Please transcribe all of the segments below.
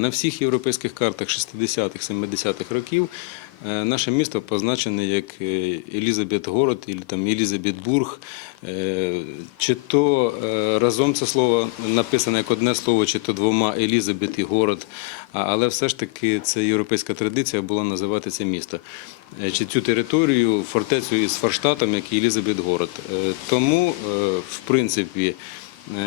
На всіх європейських картах 60-х, 70-х років е, наше місто позначене як е, Елізабет-город або там Елізабет-бург. Е, Чи то разом це слово написане як одне слово, чи то двома Елізабет і город. Але все ж таки це європейська традиція була називати це місто. Чи цю територію фортецю із Форштатом, як і Елізабет-город. Е, Тому, в принципі,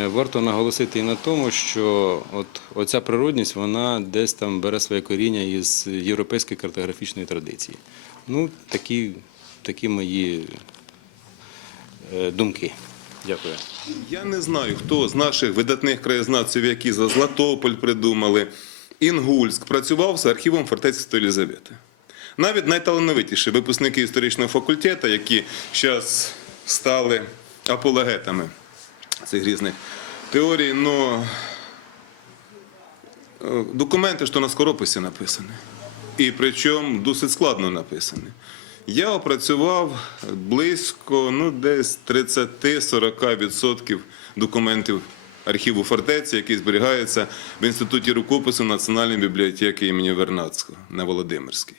Варто наголосити і на тому, що от оця природність вона десь там бере своє коріння із європейської картографічної традиції. Ну, такі, такі мої е, думки. Дякую. Я не знаю, хто з наших видатних краєзнавців, які за Златополь придумали, Інгульськ, працював з архівом фортеці Святої. Навіть найталановитіші випускники історичного факультету, які зараз стали апологетами цих різних теорій, но е, документи то на скорописі написані. І причому досить складно написані. Я опрацював близько ну, десь 30-40% документів архіву фортеці, який зберігається в Інституті рукопису Національної бібліотеки імені Вернадського на Володимирській.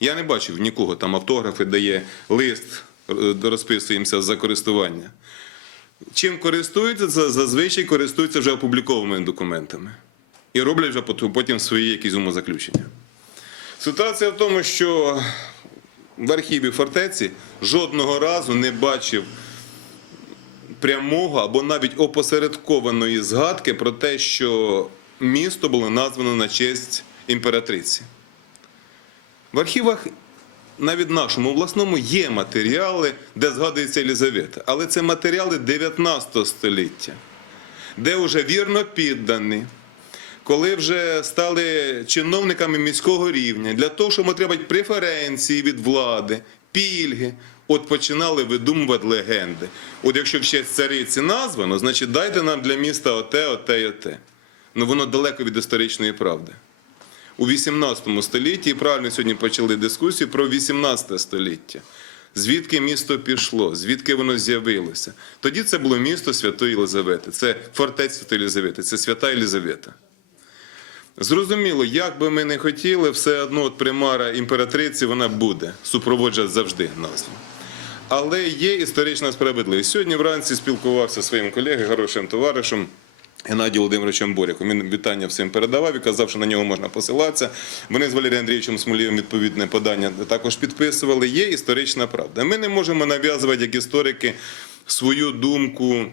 Я не бачив нікого там автографи дає лист, е, розписуємося за користування. Чим користуються, зазвичай користуються вже опублікованими документами. І роблять вже потім свої якісь умозаключення. Ситуація в тому, що в архіві фортеці жодного разу не бачив прямого або навіть опосередкованої згадки про те, що місто було названо на честь імператриці. В архівах навіть нашому власному є матеріали, де згадується Елізавета, але це матеріали 19 століття, де вже вірно піддані, коли вже стали чиновниками міського рівня, для того, щоб отримати преференції від влади, пільги, от починали видумувати легенди. От якщо в цариці названо, значить дайте нам для міста оте, оте оте. Ну воно далеко від історичної правди. У 18 столітті, і правильно сьогодні почали дискусію про 18 століття. Звідки місто пішло, звідки воно з'явилося? Тоді це було місто Святої Єлизавети. Це фортеця Святої Єлизавети, це свята Єлизавета. Зрозуміло, як би ми не хотіли, все одно от примара імператриці вона буде супроводжувати завжди назву. Але є історична справедливість. Сьогодні вранці спілкувався зі своїм колегою, хорошим товаришем. Геннадієм Володимировичем Боряком. Він вітання всім передавав і казав, що на нього можна посилатися. Вони з Валерієм Андрійовичем Смолієм відповідне подання також підписували. Є історична правда. Ми не можемо нав'язувати як історики свою думку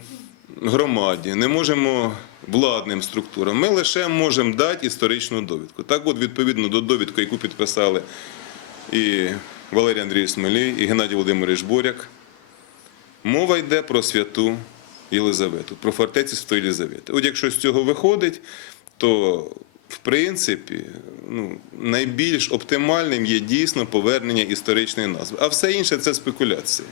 громаді, не можемо владним структурам. Ми лише можемо дати історичну довідку. Так, от, відповідно до довідки, яку підписали і Валерій Андрійович Смолій, і Геннадій Володимирович Боряк. Мова йде про святу Єлизавету, про фортецю Святої Єлизавети. От якщо з цього виходить, то в принципі ну, найбільш оптимальним є дійсно повернення історичної назви. А все інше це спекуляції.